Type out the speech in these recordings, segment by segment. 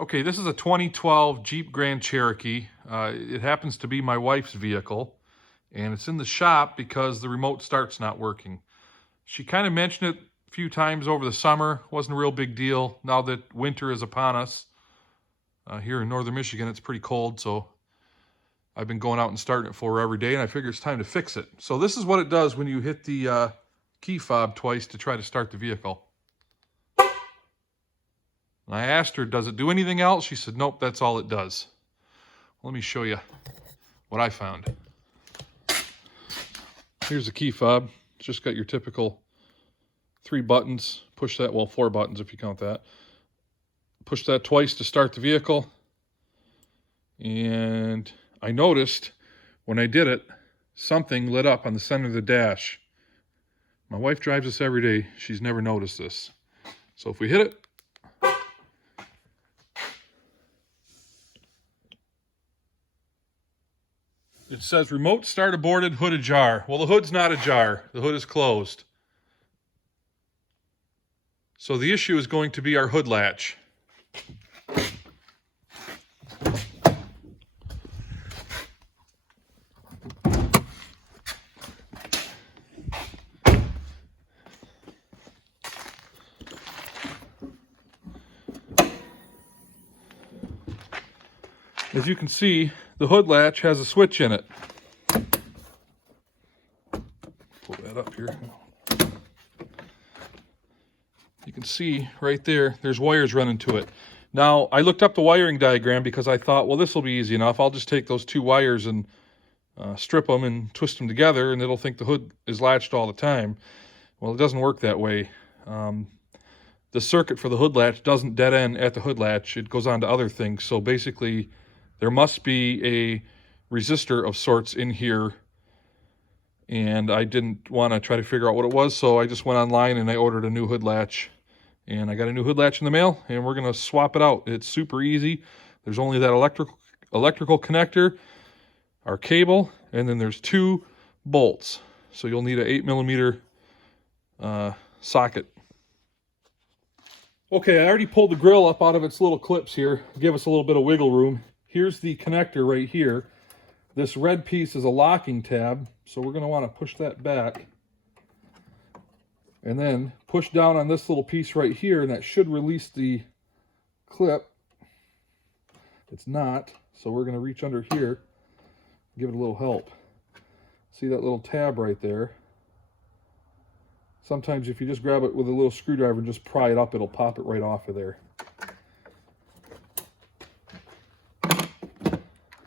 Okay, this is a 2012 Jeep Grand Cherokee. It happens to be my wife's vehicle, and it's in the shop because the remote start's not working. She kind of mentioned it a few times over the summer. Wasn't a real big deal. Now that winter is upon us, here in northern Michigan, it's pretty cold, so I've been going out and starting it for her every day, and I figure it's time to fix it. So this is what it does when you hit the key fob twice to try to start the vehicle. And I asked her, does it do anything else? She said, nope, that's all it does. Let me show you what I found. Here's the key fob. It's just got your typical 3 buttons. Push that, well, 4 buttons if you count that. Push that twice to start the vehicle. And I noticed when I did it, something lit up on the center of the dash. My wife drives this every day. She's never noticed this. So if we hit it, it says remote start aborted, hood ajar. Well, the hood's not ajar. The hood is closed. So the issue is going to be our hood latch. As you can see, the hood latch has a switch in it. Pull that up here. You can see right there, there's wires running to it. Now, I looked up the wiring diagram because I thought, well, this will be easy enough. I'll just take those 2 wires and strip them and twist them together, and it'll think the hood is latched all the time. Well, it doesn't work that way. The circuit for the hood latch doesn't dead end at the hood latch. It goes on to other things. So basically, there must be a resistor of sorts in here, and I didn't want to try to figure out what it was, so I just went online and I ordered a new hood latch. And I got a new hood latch in the mail, and we're going to swap it out. It's super easy. There's only that electrical connector, our cable, and then there's 2 bolts. So you'll need an 8mm socket. Okay, I already pulled the grill up out of its little clips here to give us a little bit of wiggle room. Here's the connector right here. This red piece is a locking tab, so we're going to want to push that back. And then push down on this little piece right here, and that should release the clip. It's not, so we're going to reach under here, give it a little help. See that little tab right there? Sometimes if you just grab it with a little screwdriver and just pry it up, it'll pop it right off of there.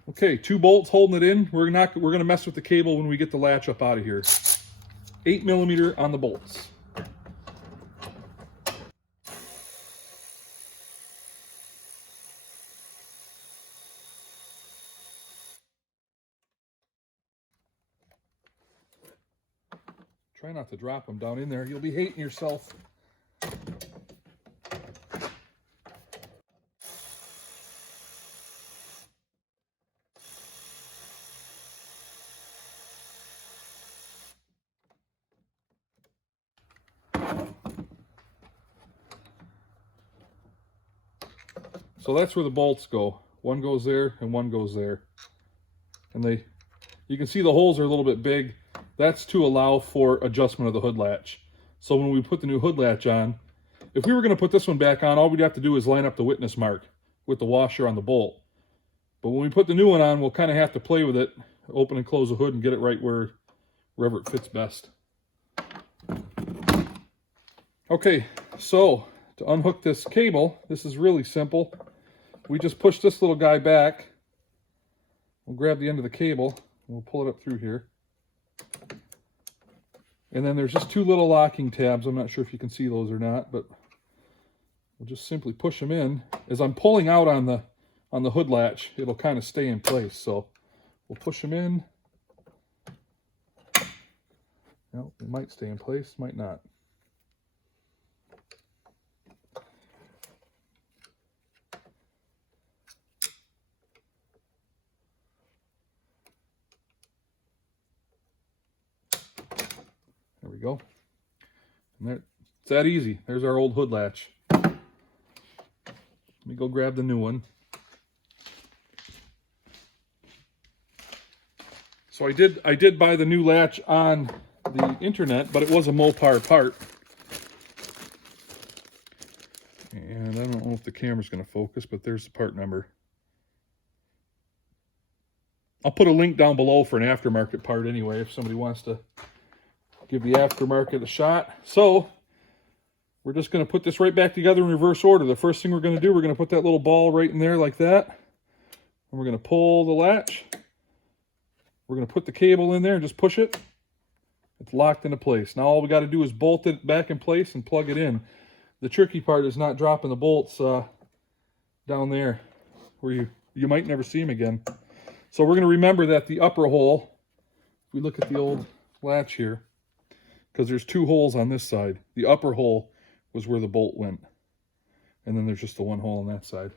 Okay, 2 bolts holding it in. We're going to mess with the cable when we get the latch up out of here. 8mm on the bolts. Try not to drop them down in there. You'll be hating yourself. So that's where the bolts go. One goes there and one goes there. And you can see the holes are a little bit big. That's to allow for adjustment of the hood latch. So when we put the new hood latch on, if we were going to put this one back on, all we'd have to do is line up the witness mark with the washer on the bolt. But when we put the new one on, we'll kind of have to play with it, open and close the hood and get it right wherever it fits best. Okay, so to unhook this cable, this is really simple. We just push this little guy back. We'll grab the end of the cable, and we'll pull it up through here. And then there's just 2 little locking tabs. I'm not sure if you can see those or not, but we'll just simply push them in. As I'm pulling out on the hood latch, it'll kind of stay in place. So we'll push them in. Well, it might stay in place, might not. There we go. And it's that easy. There's our old hood latch. Let me go grab the new one. So I did buy the new latch on the internet, but it was a Mopar part. And I don't know if the camera's going to focus, but there's the part number. I'll put a link down below for an aftermarket part anyway, if somebody wants to give the aftermarket a shot. So we're just going to put this right back together in reverse order. The first thing we're going to do, we're going to put that little ball right in there like that. And we're going to pull the latch. We're going to put the cable in there and just push it. It's locked into place. Now all we got to do is bolt it back in place and plug it in. The tricky part is not dropping the bolts down there where you might never see them again. So we're going to remember that the upper hole, if we look at the old latch here, because there's two holes on this side, the upper hole was where the bolt went. And then there's just the one hole on that side.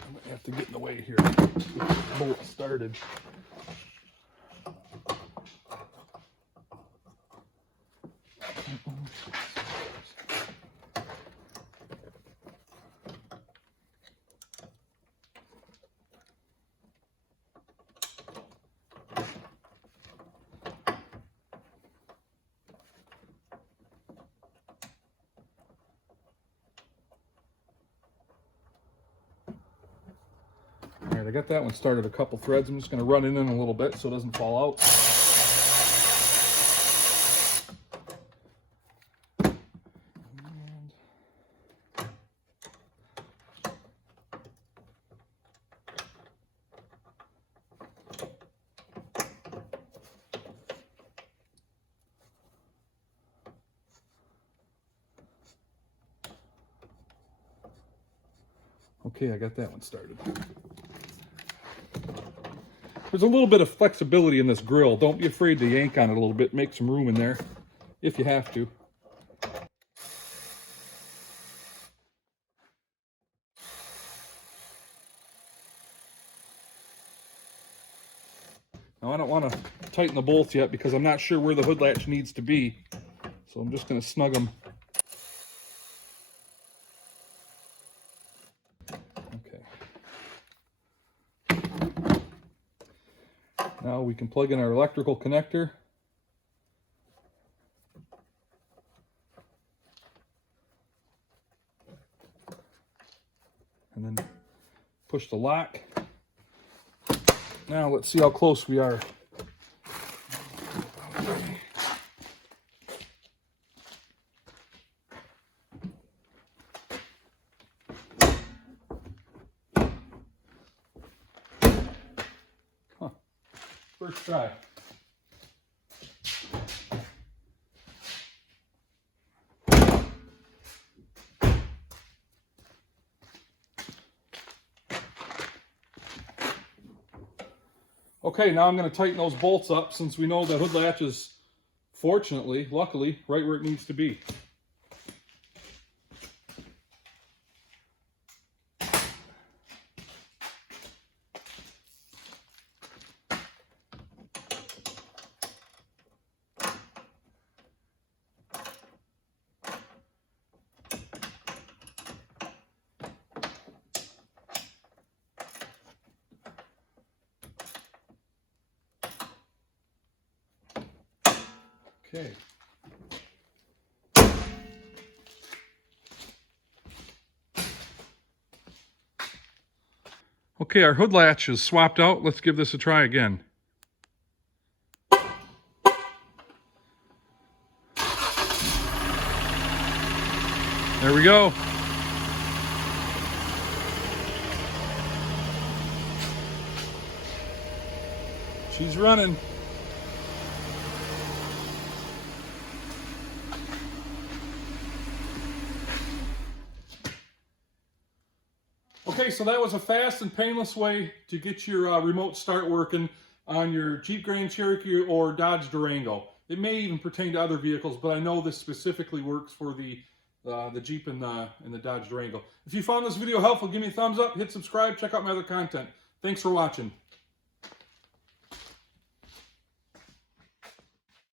I'm going to have to get in the way here to get the bolt started. All right, I got that one started a couple threads. I'm just going to run it in a little bit so it doesn't fall out. Okay, I got that one started. There's a little bit of flexibility in this grill. Don't be afraid to yank on it a little bit. Make some room in there if you have to. Now I don't want to tighten the bolts yet because I'm not sure where the hood latch needs to be. So I'm just going to snug them. Okay. Now we can plug in our electrical connector. And then push the lock. Now let's see how close we are. Huh. First try. Okay, now I'm going to tighten those bolts up since we know the hood latch is, fortunately, luckily, right where it needs to be. Okay. Okay, our hood latch is swapped out. Let's give this a try again. There we go. She's running. Okay, so that was a fast and painless way to get your remote start working on your Jeep Grand Cherokee or Dodge Durango. It may even pertain to other vehicles, but I know this specifically works for the the Jeep and the Dodge Durango. If you found this video helpful, give me a thumbs up, hit subscribe, check out my other content. Thanks for watching.